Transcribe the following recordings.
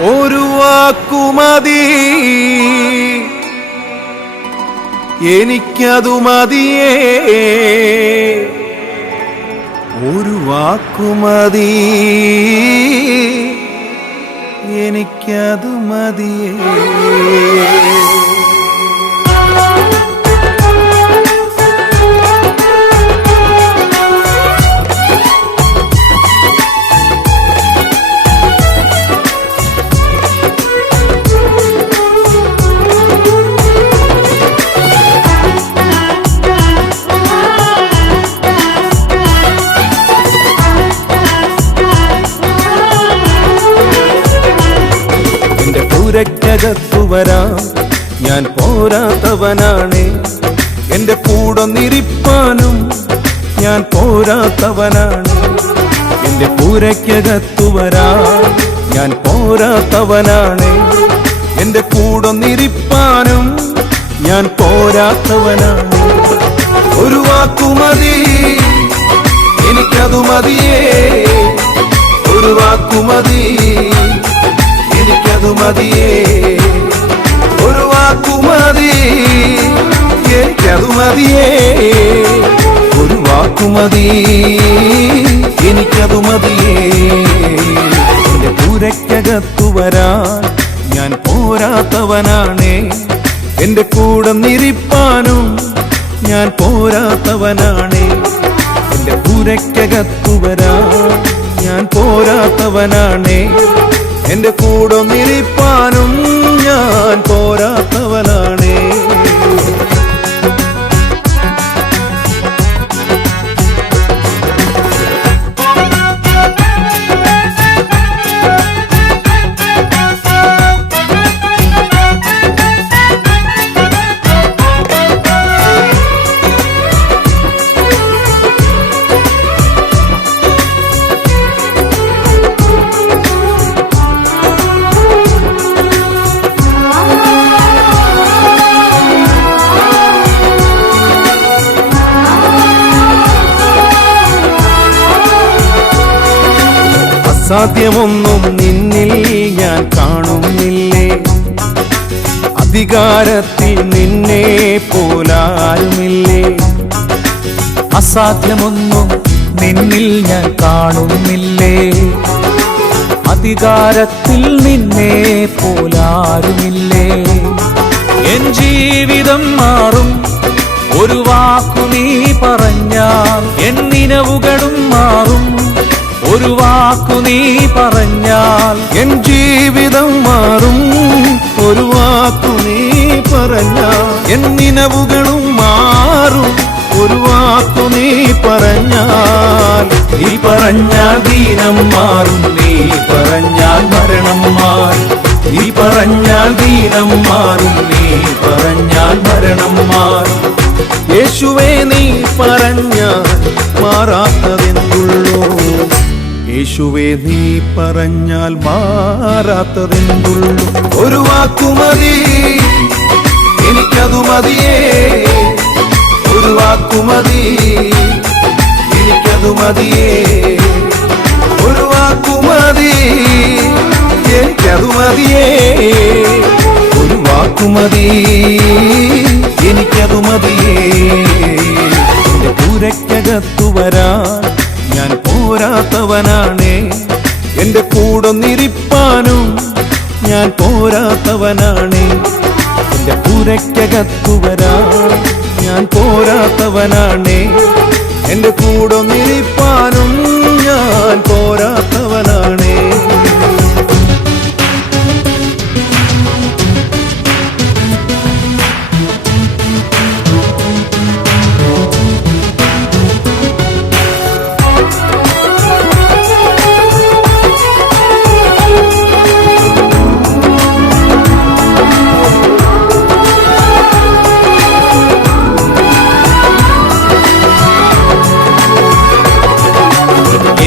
ഒരു വാക്കുമതി, എനിക്കതു മതിയേ. ഒരു വാക്കുമതി, എനിക്കതു മതിയേ. ക്കകത്തു വരാം, ഞാൻ പോരാത്തവനാണ്. എന്റെ കൂടൊന്നിരിപ്പാനും ഞാൻ പോരാത്തവനാണ്. എന്റെ പൂരയ്ക്കകത്തു വരാം, ഞാൻ പോരാത്തവനാണ്. എന്റെ കൂടൊന്നിരിപ്പാനും ഞാൻ പോരാത്തവനാണ്. ഒരു വാക്കുമതി, എനിക്കതു മതിയേ. ഒരു വാക്കുമതി, എനിക്കതു മതിയേ. ഒരു വാക്കുമതി, എനിക്കതു മതിയേ. ഒരു വാക്കുമതി, എനിക്കതു മതിയേ. എന്റെ പൂരയ്ക്കകത്തു വരാൻ ഞാൻ പോരാത്തവനാണ്. എന്റെ കൂടൊന്നിരിപ്പാനും ഞാൻ പോരാത്തവനാണ്. എന്റെ പൂരയ്ക്കകത്തു വരാൻ ഞാൻ പോരാത്തവനാണ്. എന്റെ കൂടൊന്നിരിപ്പാനും ഞാൻ പോരാത്തവനാണ്. സാധ്യമൊന്നും നിന്നിൽ ഞാൻ കാണുന്നില്ലേ. അധികാരത്തിൽ നിന്നെ പോലാരുമില്ലേ. അസാധ്യമൊന്നും നിന്നിൽ ഞാൻ കാണുന്നില്ലേ. അധികാരത്തിൽ നിന്നെ പോലാരുമില്ലേ. എൻ ജീവിതം മാറും ഒരു വാക്കു നീ പറഞ്ഞാൽ. എൻ നിലവുകളും മാറും ഒരു വാക്കു നീ പറഞ്ഞാൽ. എൻ ജീവിതം മാറും ഒരു വാക്കു നീ പറഞ്ഞാൽ. എൻ നിലവുകളും മാറും ഒരു വാക്കു നീ പറഞ്ഞാൽ. നീ പറഞ്ഞാൽ ദീനം മാറും, നീ പറഞ്ഞാൽ മരണം മാറും. നീ പറഞ്ഞാൽ ദീനം മാറും, നീ പറഞ്ഞാൽ മരണം മാറും. യേശുവേ നീ പറഞ്ഞാൽ മാറാത്തതെന്തുള്ളൂ. യേശുവേ നീ പറഞ്ഞാൽ മാറാത്തതെന്തുള്ളൂ. ഒരു വാക്കുമതി, എനിക്കതു മതിയേ. ഒരു വാക്കുമതി, എനിക്കതു മതിയേ. ഒരു വാക്കുമതി, എനിക്കതു മതിയേ. ഒരു വാക്കുമതി, എനിക്കതു മതിയേ. എന്റെ പൂരയ്ക്കകത്തു വരാൻ ഞാൻ പോരാത്തവനാണ്. എന്റെ കൂടൊന്നിരിപ്പാനും ഞാൻ പോരാത്തവനാണ്. എന്റെ പൂരയ്ക്കകത്തു വരാൻ ഞാൻ പോരാത്തവനാണ്. എന്റെ കൂടൊന്നിരിപ്പാനും ഞാൻ പോരാത്തവനാണ്.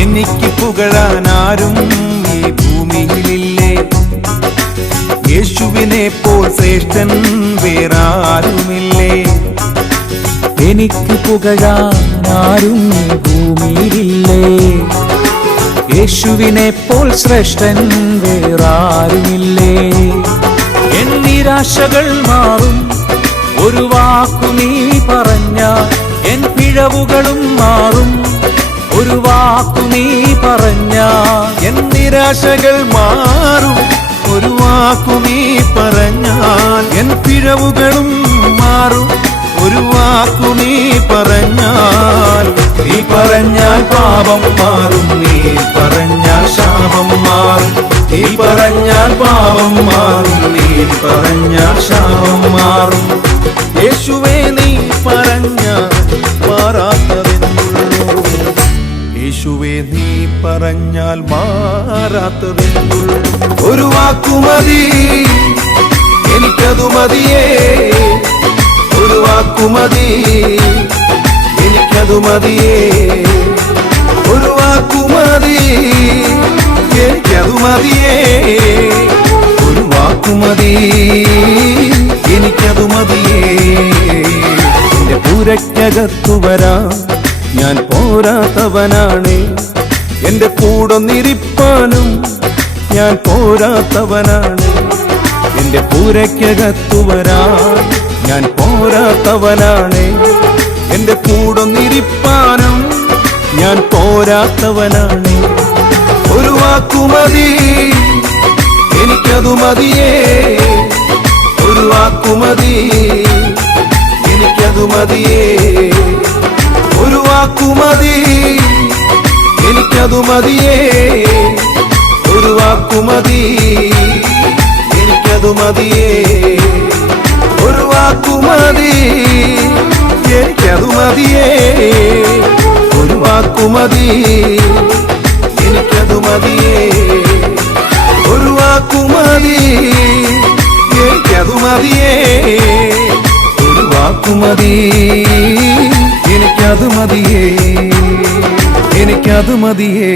എനിക്ക് പുകഴാൻ ആരും ഈ ഭൂമിയിലില്ലേ. യേശുവിനെ പോൽ ശ്രേഷ്ഠൻ വേറാരുമില്ലേ. എനിക്ക് പുകഴാൻ ആരും ഭൂമിയിലില്ലേ. യേശുവിനെ പോൽ ശ്രേഷ്ഠൻ വേറാരുമില്ലേ. എൻ നിരാശകൾ മാറും ഒരു വാക്കു നീ പറഞ്ഞാൽ, എൻ പിഴവുകളും മാറും ഒരു വാക്കു നീ പറഞ്ഞാൽ. എൻ നിരാശകൾ മാറും ഒരു വാക്കു നീ പറഞ്ഞാൽ, എൻ പിഴവുകളും മാറും ഒരു വാക്കു നീ പറഞ്ഞാൽ. നീ പറഞ്ഞാൽ പാപം മാറും, നീ പറഞ്ഞാൽ ശാപം മാറും. നീ പറഞ്ഞാൽ പാപം മാറും, നീ പറഞ്ഞാൽ ശാപം മാറും. യേശുവേ നീ പറഞ്ഞാൽ മാറാത്തതെന്നുള്ളൂ. യേശുവേ നീ പറഞ്ഞാൽ മാറാത്തതെന്നുള്ളൂ. ഒരു വാക്കുമതി എനിക്കതു മതിയേ, ഒരു വാക്കുമതി എനിക്കതു മതിയേ, ഒരു വാക്കുമതി എനിക്കതു മതിയേ, ഒരു വാക്കുമതി എനിക്കതു മതിയേ. എന്റെ പൂരയ്ക്കകത്തു വരാൻ ഞാൻ പോരാത്തവനാണ്, എന്റെ കൂടൊന്നിരിപ്പാനും ഞാൻ പോരാത്തവനാണ്. എന്റെ പൂരയ്ക്കകത്തു വരാൻ ഞാൻ പോരാത്തവനാണ്, എന്റെ കൂടൊന്നിരിപ്പാനും ഞാൻ പോരാത്തവനാണ്. ഒരു വാക്കുമതി എനിക്കതു മതിയേ, ഒരു വാക്കുമതി എനിക്കതു മതിയേ, ഒരു വാക്കുമതി എനിക്കതു മതിയേ, ഒരു വാക്കുമതി എനിക്കതു മതിയേ, ഒരു വാക്കുമതി എനിക്കതു മതിയേ, ഒരു വാക്കുമതി എനിക്കതു മതിയേ, ഒരു വാക്കുമതി എനിക്കതു മതിയേ, ഒരു വാക്കുമതി എനിക്കതു മതിയേ, എനിക്കതു മതിയേ.